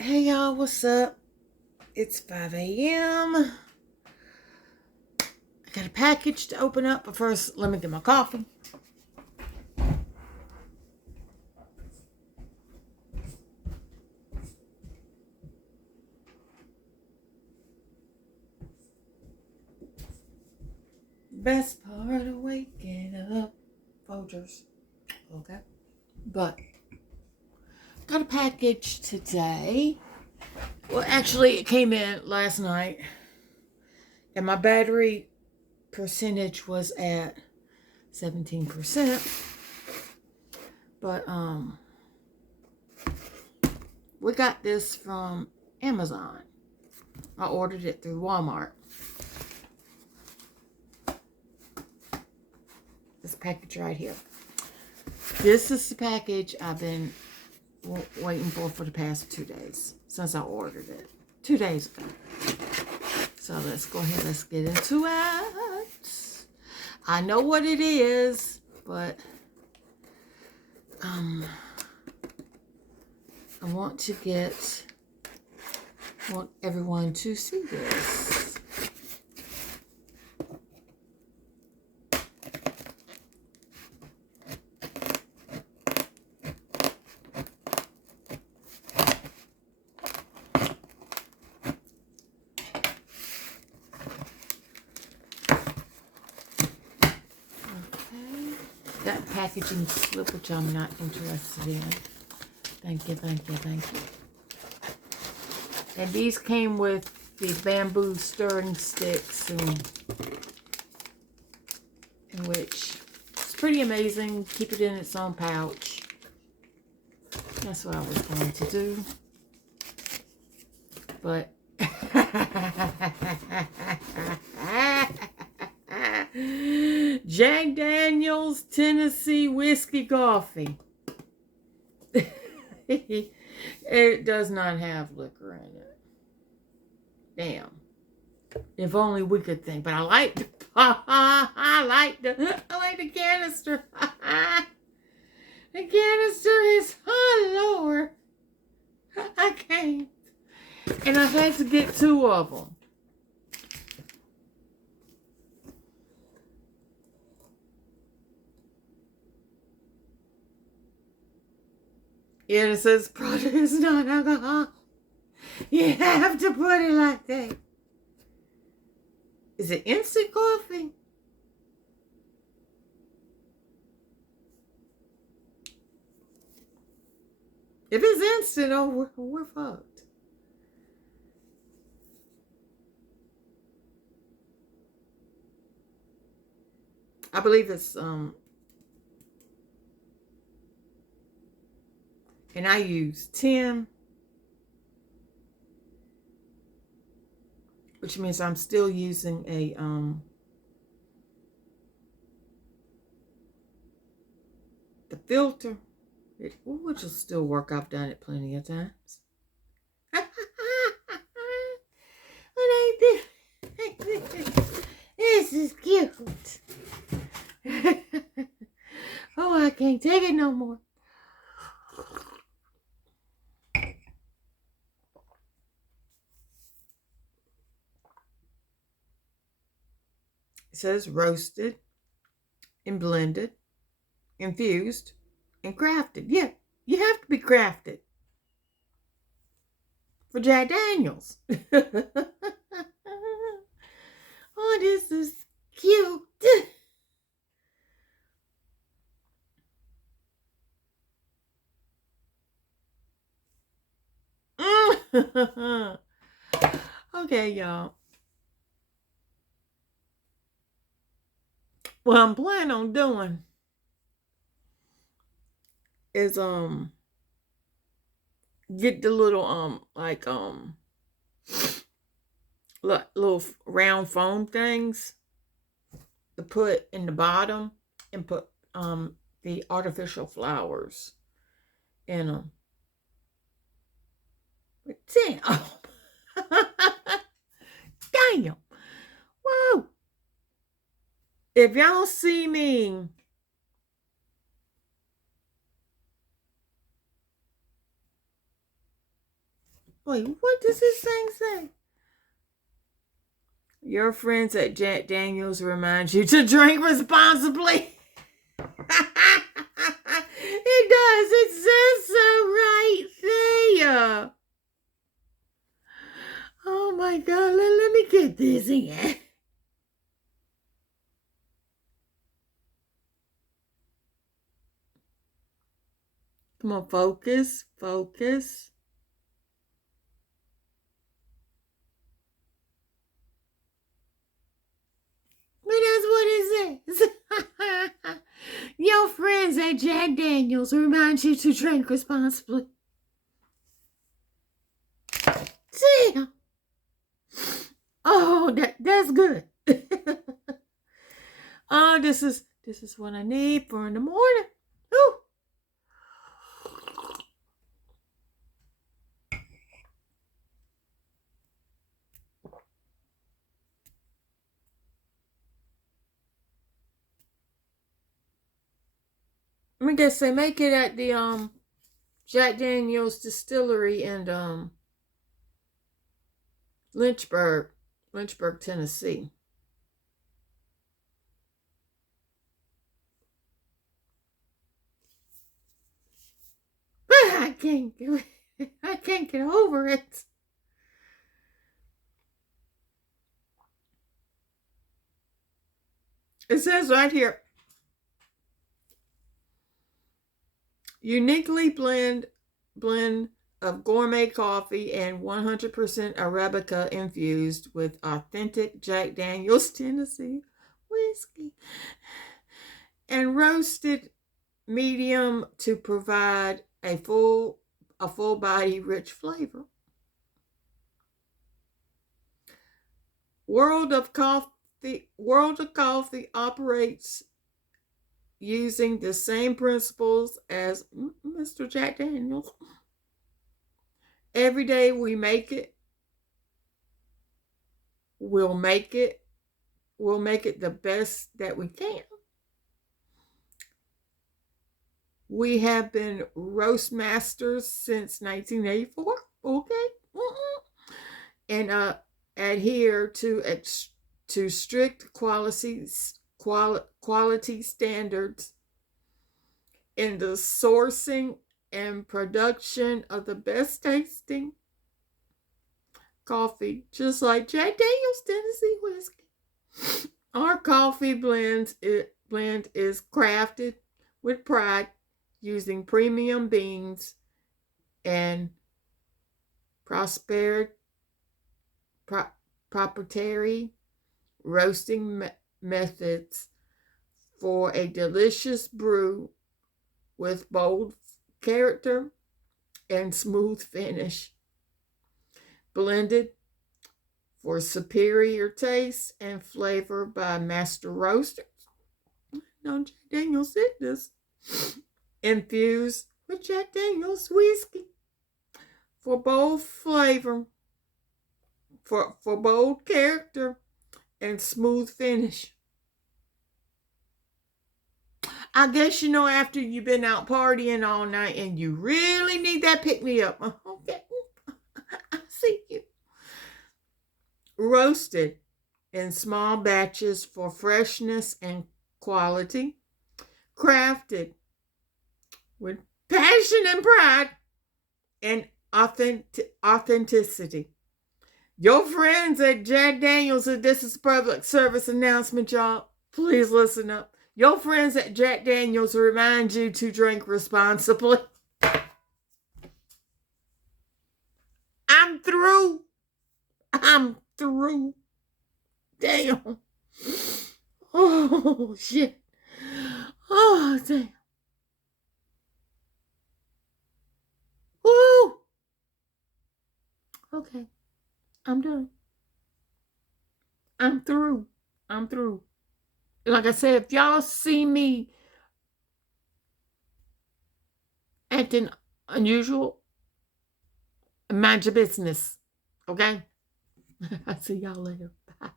Hey y'all, what's up? It's 5 a.m. I got a package to open up, but first let me get my coffee. Best part of waking up, Folgers. Okay. But got a package today. Well, actually, it came in last night, and my battery percentage was at 17%. But we got this from Amazon. I ordered it through Walmart. This package right here. This is the package I've been waiting for the past 2 days since I ordered it 2 days ago. So let's go ahead, let's get into it. I know what it is, but I want everyone to see this. That packaging slip, which I'm not interested in. Thank you, thank you, thank you. And these came with the bamboo stirring sticks, in which it's pretty amazing. Keep it in its own pouch. That's what I was going to do. But Jack Daniel's Tennessee Whiskey Coffee. It does not have liquor in it. Damn. If only we could think. But I like the canister. The canister is, oh Lord, I can't. And I had to get 2 of them. Yeah, it says product is not alcohol. You have to put it like that. Is it instant coffee? If it's instant, oh, we're fucked. I believe it's and I use 10, which means I'm still using a the filter, which will still work. I've done it plenty of times. What ain't this? This is cute. Oh, I can't take it no more. It says roasted and blended, infused, and crafted. Yeah, you have to be crafted for Jack Daniels. Oh, this is cute. Okay, y'all. What I'm planning on doing is get the little little round foam things to put in the bottom and put the artificial flowers in them. But damn. Damn. Whoa. If y'all see me Wait, what does this thing say? Your friends at Jack Daniels remind you to drink responsibly. It does. It says so right there. Oh my God. Let me get this again. Come on, focus. Focus. But that's what it says. Your friends at Jack Daniels remind you to drink responsibly. Damn. Oh, that's good. Oh, this is what I need for in the morning. Ooh. Let me guess, they make it at the Jack Daniels distillery in Lynchburg, Tennessee. But I can't get over it. It says right here, uniquely blend of gourmet coffee and 100% Arabica infused with authentic Jack Daniels Tennessee whiskey and roasted medium to provide a full body rich flavor. World of Coffee operates using the same principles as Mr. Jack Daniels. Every day we make it, we'll make it the best that we can. We have been roast masters since 1984. Okay. And adhere to strict quality standards in the sourcing and production of the best tasting coffee, just like Jack Daniels Tennessee whiskey. Our coffee blend is crafted with pride, using premium beans and proprietary roasting methods for a delicious brew with bold character and smooth finish. Blended for superior taste and flavor by master roasters. No, Jack Daniels did this. Infused with Jack Daniels whiskey for bold flavor, for bold character and smooth finish. I guess after you've been out partying all night and you really need that pick me up. Okay, I see you. Roasted in small batches for freshness and quality. Crafted with passion and pride and authenticity. Your friends at Jack Daniels, this is a public service announcement, y'all. Please listen up. Your friends at Jack Daniels remind you to drink responsibly. I'm through. Damn. Oh, shit. Oh, damn. Woo. Okay. I'm done. I'm through. Like I said, if y'all see me acting unusual, mind your business. Okay? I'll see y'all later. Bye.